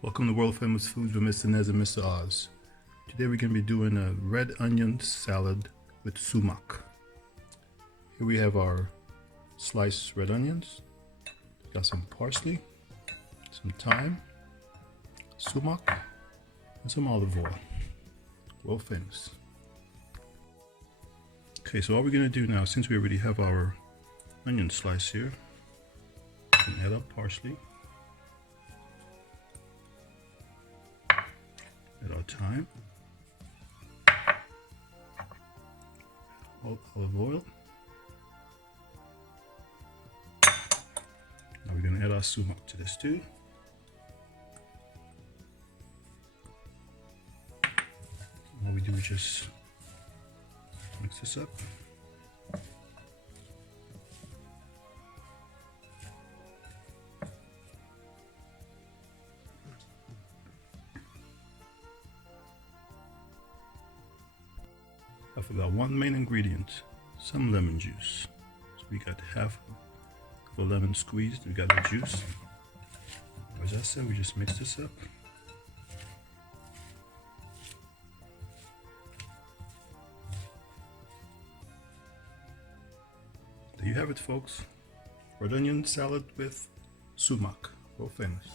Welcome to World Famous Foods with Mr. Nez and Mr. Oz. Today we're going to be doing a red onion salad with sumac. Here we have our sliced red onions, got some parsley, some thyme, sumac, and some olive oil. World famous. Okay, so all we're going to do now, since we already have our onion slice here, we can add our parsley. Add our thyme, olive oil. Now we're going to add our sumac to this too. All we do is just mix this up. I forgot one main ingredient, some lemon juice. So we got half of a lemon squeezed, we got the juice. As I said, we just mix this up. There you have it, folks. Red onion salad with sumac, world famous.